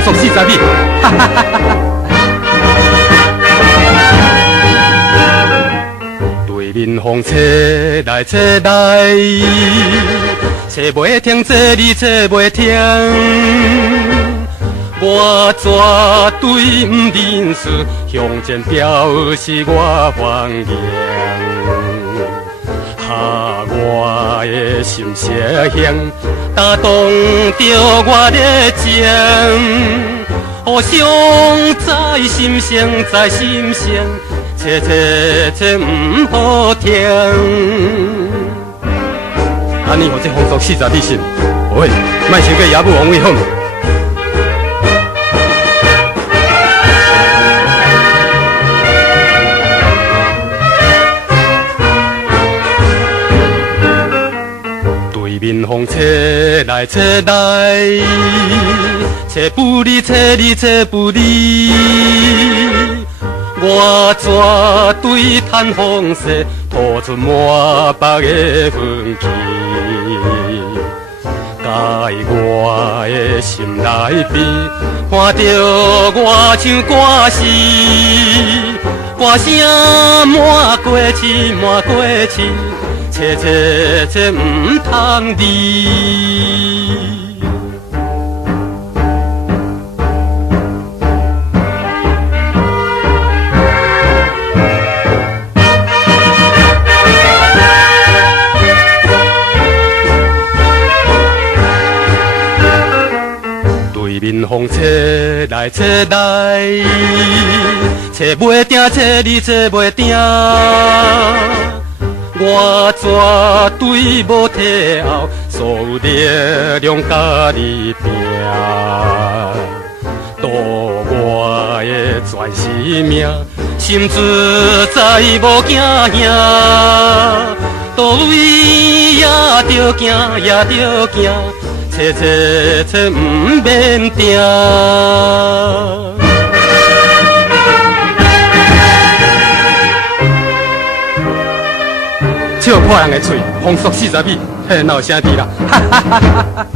风速40米，哈哈哈哈！对面风吹来吹来，吹袂停，这里吹袂停。我绝对不认输，向前表示我欢迎。哈，我的心色响，打动着我的情，互相在心上，在心上，切切切不好听。安尼，互这风速40米行？喂，莫想过野武王威好。面风吹来吹来，吹不离，吹离，吹不离。我绝对趁风势，吐出满腹的愤气。在我的心内边，看着我唱歌词，歌声满过市，满过市。切切切不通离，对面风吹来吹来，吹袂定，吹你吹袂定。我绝对无退后，所有力量甲你拼，渡我的全生命，心自在无惊吓，倒位也着行，也着行，切切切不免定。笑破人的嘴，风速40米，哪有声滴啦？哈哈哈哈！